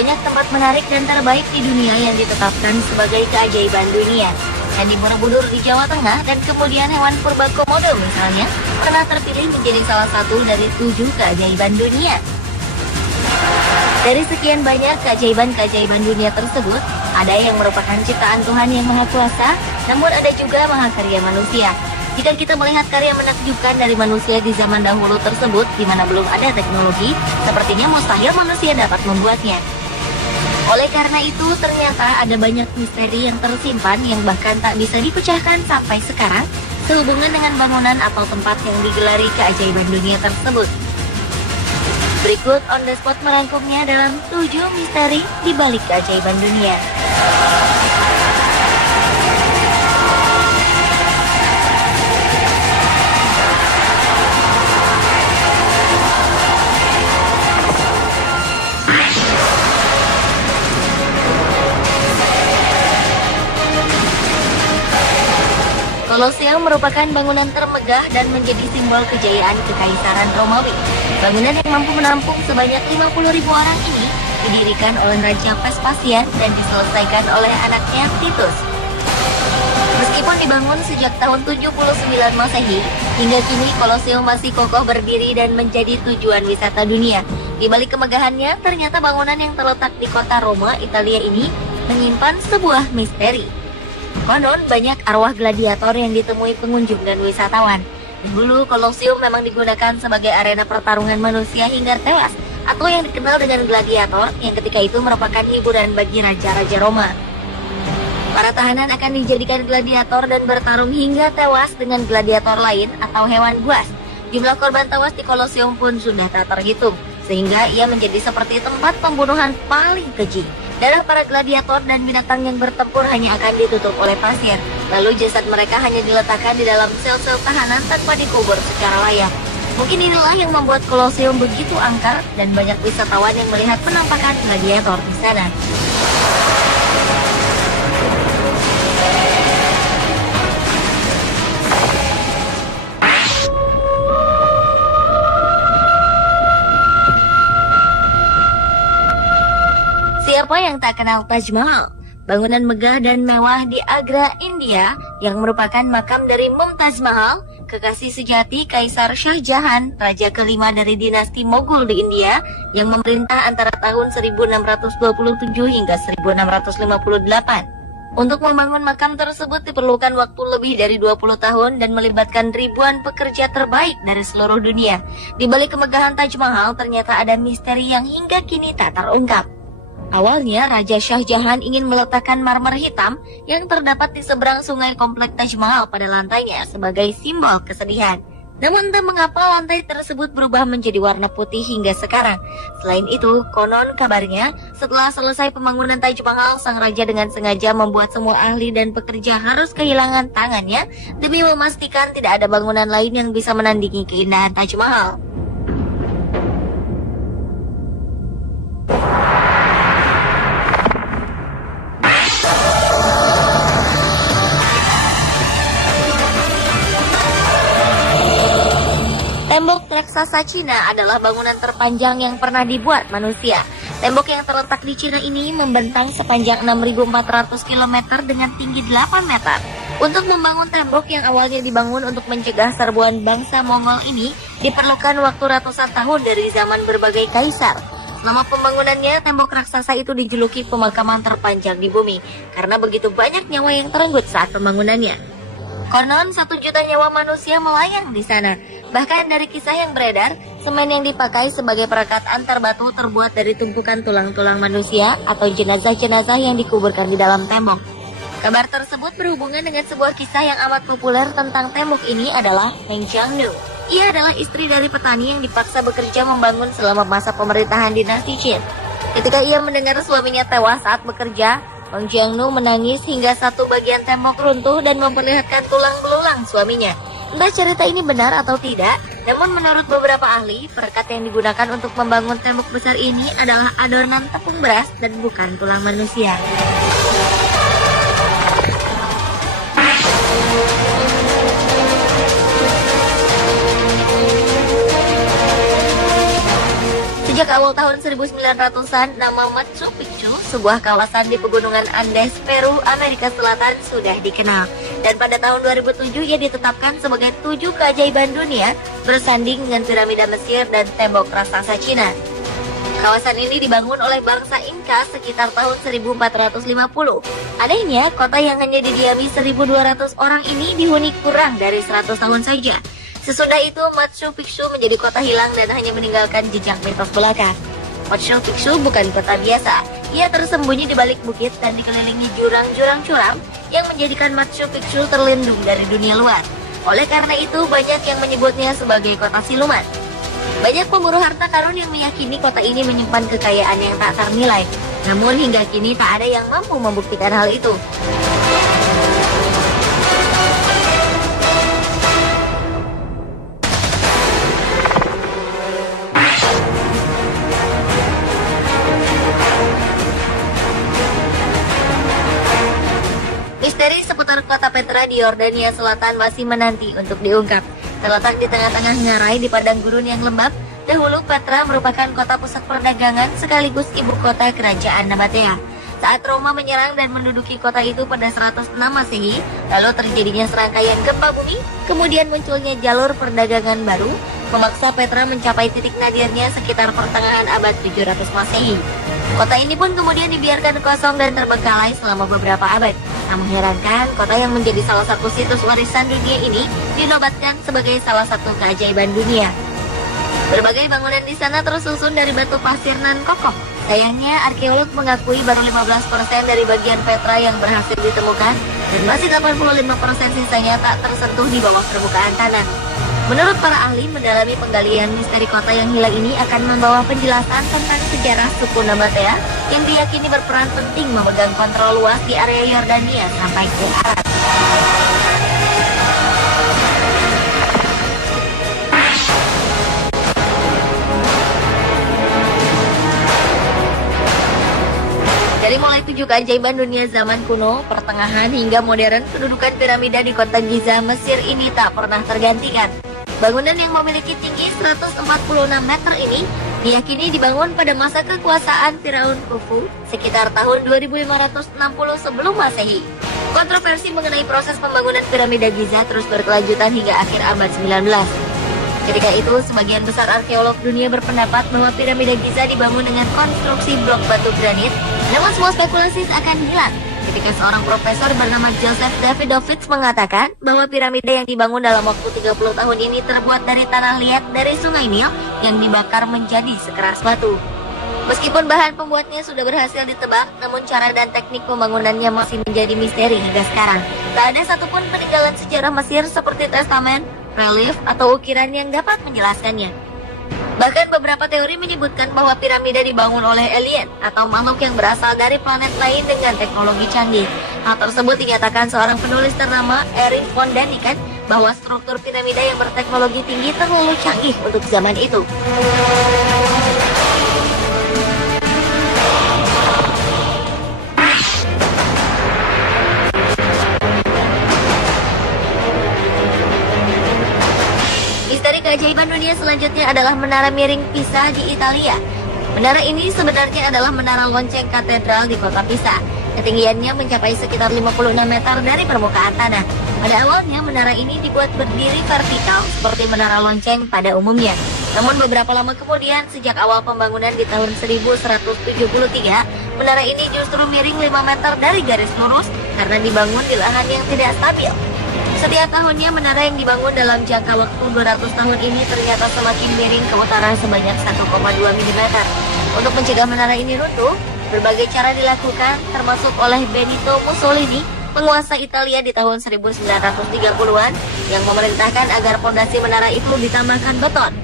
banyak tempat menarik dan terbaik di dunia yang ditetapkan sebagai keajaiban dunia. Candi Borobudur di Jawa Tengah dan kemudian hewan purba Komodo misalnya pernah terpilih menjadi salah satu dari 7 keajaiban dunia. Dari sekian banyak keajaiban-keajaiban dunia tersebut, ada yang merupakan ciptaan Tuhan yang Maha Kuasa, namun ada juga mahakarya manusia. Jika kita melihat karya menakjubkan dari manusia di zaman dahulu tersebut, di mana belum ada teknologi, sepertinya mustahil manusia dapat membuatnya. Oleh karena itu, ternyata ada banyak misteri yang tersimpan yang bahkan tak bisa dipecahkan sampai sekarang, sehubungan dengan bangunan atau tempat yang digelari keajaiban dunia tersebut. Berikut On The Spot merangkumnya dalam 7 misteri di balik keajaiban dunia. Kolosium merupakan bangunan termegah dan menjadi simbol kejayaan kekaisaran Romawi. Bangunan yang mampu menampung sebanyak 50.000 orang ini didirikan oleh Raja Vespasian dan diselesaikan oleh anaknya Titus. Meskipun dibangun sejak tahun 79 Masehi, hingga kini Kolosium masih kokoh berdiri dan menjadi tujuan wisata dunia. Di balik kemegahannya, ternyata bangunan yang terletak di kota Roma, Italia ini menyimpan sebuah misteri. Konon banyak arwah gladiator yang ditemui pengunjung dan wisatawan. Dulu Kolosium memang digunakan sebagai arena pertarungan manusia hingga tewas, atau yang dikenal dengan gladiator, yang ketika itu merupakan hiburan bagi raja-raja Roma. Para tahanan akan dijadikan gladiator dan bertarung hingga tewas dengan gladiator lain atau hewan buas. Jumlah korban tewas di Kolosium pun sudah tak terhitung, sehingga ia menjadi seperti tempat pembunuhan paling keji. Darah para gladiator dan binatang yang bertempur hanya akan ditutup oleh pasir. Lalu jasad mereka hanya diletakkan di dalam sel-sel tahanan tanpa dikubur secara layak. Mungkin inilah yang membuat Kolosium begitu angker dan banyak wisatawan yang melihat penampakan gladiator di sana. Siapa yang tak kenal Taj Mahal? Bangunan megah dan mewah di Agra, India yang merupakan makam dari Mumtaz Mahal, kekasih sejati Kaisar Shah Jahan, raja kelima dari dinasti Mughal di India yang memerintah antara tahun 1627 hingga 1658. Untuk membangun makam tersebut diperlukan waktu lebih dari 20 tahun dan melibatkan ribuan pekerja terbaik dari seluruh dunia. Di balik kemegahan Taj Mahal ternyata ada misteri yang hingga kini tak terungkap. Awalnya, Raja Shah Jahan ingin meletakkan marmer hitam yang terdapat di seberang sungai komplek Taj Mahal pada lantainya sebagai simbol kesedihan. Namun entah mengapa lantai tersebut berubah menjadi warna putih hingga sekarang. Selain itu, konon kabarnya setelah selesai pembangunan Taj Mahal, sang raja dengan sengaja membuat semua ahli dan pekerja harus kehilangan tangannya demi memastikan tidak ada bangunan lain yang bisa menandingi keindahan Taj Mahal. Tembok raksasa Cina adalah bangunan terpanjang yang pernah dibuat manusia. Tembok yang terletak di Cina ini membentang sepanjang 6.400 km dengan tinggi 8 meter. Untuk membangun tembok yang awalnya dibangun untuk mencegah serbuan bangsa Mongol ini, diperlukan waktu ratusan tahun dari zaman berbagai kaisar. Selama pembangunannya, tembok raksasa itu dijuluki pemakaman terpanjang di bumi, karena begitu banyak nyawa yang terenggut saat pembangunannya. Konon 1 juta nyawa manusia melayang di sana. Bahkan dari kisah yang beredar, semen yang dipakai sebagai perekat antar batu terbuat dari tumpukan tulang-tulang manusia atau jenazah-jenazah yang dikuburkan di dalam tembok. Kabar tersebut berhubungan dengan sebuah kisah yang amat populer tentang tembok ini adalah Meng Jiangnu. Ia adalah istri dari petani yang dipaksa bekerja membangun selama masa pemerintahan dinasti Qin. Ketika ia mendengar suaminya tewas saat bekerja, Meng Jiangnu menangis hingga satu bagian tembok runtuh dan memperlihatkan tulang belulang suaminya. Entah cerita ini benar atau tidak, namun menurut beberapa ahli, perekat yang digunakan untuk membangun tembok besar ini adalah adonan tepung beras dan bukan tulang manusia. Sejak awal tahun 1900-an, nama Machu Picchu, sebuah kawasan di pegunungan Andes, Peru, Amerika Selatan, sudah dikenal. Dan pada tahun 2007 ia ditetapkan sebagai 7 keajaiban dunia, bersanding dengan piramida Mesir dan tembok raksasa Cina. Kawasan ini dibangun oleh bangsa Inca sekitar tahun 1450. Anehnya, kota yang hanya didiami 1.200 orang ini dihuni kurang dari 100 tahun saja. Sesudah itu, Machu Picchu menjadi kota hilang dan hanya meninggalkan jejak mitos belaka. Machu Picchu bukan kota biasa. Ia tersembunyi di balik bukit dan dikelilingi jurang-jurang curam yang menjadikan Machu Picchu terlindung dari dunia luar. Oleh karena itu, banyak yang menyebutnya sebagai kota siluman. Banyak pemburu harta karun yang meyakini kota ini menyimpan kekayaan yang tak ternilai. Namun hingga kini tak ada yang mampu membuktikan hal itu. Misteri seputar kota Petra di Yordania Selatan masih menanti untuk diungkap. Terletak di tengah-tengah ngarai di padang gurun yang lembab, dahulu Petra merupakan kota pusat perdagangan sekaligus ibu kota kerajaan Nabatea. Saat Roma menyerang dan menduduki kota itu pada 106 Masehi, lalu terjadinya serangkaian gempa bumi, kemudian munculnya jalur perdagangan baru, memaksa Petra mencapai titik nadirnya sekitar pertengahan abad 700 Masehi. Kota ini pun kemudian dibiarkan kosong dan terbengkalai selama beberapa abad. Tak mengherankan, kota yang menjadi salah satu situs warisan dunia ini dinobatkan sebagai salah satu keajaiban dunia. Berbagai bangunan di sana tersusun dari batu pasir nan kokoh. Sayangnya, arkeolog mengakui baru 15% dari bagian Petra yang berhasil ditemukan dan masih 85% sisanya tak tersentuh di bawah permukaan tanah. Menurut para ahli, mendalami penggalian misteri kota yang hilang ini akan membawa penjelasan tentang sejarah suku Nabatea yang diyakini berperan penting memegang kontrol luas di area Yordania sampai ke Arab. Dari mulai 7 keajaiban dunia zaman kuno, pertengahan hingga modern, kedudukan piramida di kota Giza, Mesir ini tak pernah tergantikan. Bangunan yang memiliki tinggi 146 meter ini diyakini dibangun pada masa kekuasaan Firaun Khufu sekitar tahun 2560 sebelum Masehi. Kontroversi mengenai proses pembangunan piramida Giza terus berkelanjutan hingga akhir abad 19. Ketika itu, sebagian besar arkeolog dunia berpendapat bahwa piramida Giza dibangun dengan konstruksi blok batu granit, namun semua spekulasi akan hilang ketika seorang profesor bernama Joseph Davidovich mengatakan bahwa piramida yang dibangun dalam waktu 30 tahun ini terbuat dari tanah liat dari sungai Nil yang dibakar menjadi sekeras batu. Meskipun bahan pembuatnya sudah berhasil ditebak, namun cara dan teknik pembangunannya masih menjadi misteri hingga sekarang. Tak ada satupun peninggalan sejarah Mesir seperti testamen, relief, atau ukiran yang dapat menjelaskannya. Bahkan beberapa teori menyebutkan bahwa piramida dibangun oleh alien atau makhluk yang berasal dari planet lain dengan teknologi canggih. Hal tersebut dinyatakan seorang penulis ternama Erich von Däniken bahwa struktur piramida yang berteknologi tinggi terlalu canggih untuk zaman itu. Keajaiban dunia selanjutnya adalah Menara Miring Pisa di Italia. Menara ini sebenarnya adalah menara lonceng katedral di kota Pisa. Ketinggiannya mencapai sekitar 56 meter dari permukaan tanah. Pada awalnya, menara ini dibuat berdiri vertikal seperti menara lonceng pada umumnya. Namun beberapa lama kemudian, sejak awal pembangunan di tahun 1173, menara ini justru miring 5 meter dari garis lurus karena dibangun di lahan yang tidak stabil. Setiap tahunnya, menara yang dibangun dalam jangka waktu 200 tahun ini ternyata semakin miring ke utara sebanyak 1,2 mm. Untuk mencegah menara ini runtuh, berbagai cara dilakukan, termasuk oleh Benito Mussolini, penguasa Italia di tahun 1930-an, yang memerintahkan agar fondasi menara itu ditambahkan beton.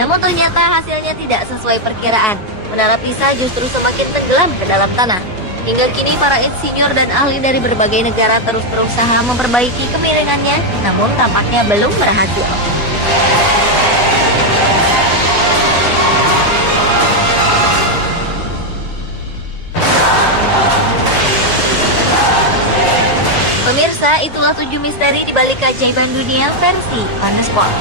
Namun ternyata hasilnya tidak sesuai perkiraan. Menara Pisa justru semakin tenggelam ke dalam tanah. Hingga kini para insinyur dan ahli dari berbagai negara terus berusaha memperbaiki kemiringannya, namun tampaknya belum berhasil. Pemirsa, itulah 7 misteri di balik keajaiban dunia versi On The Spot.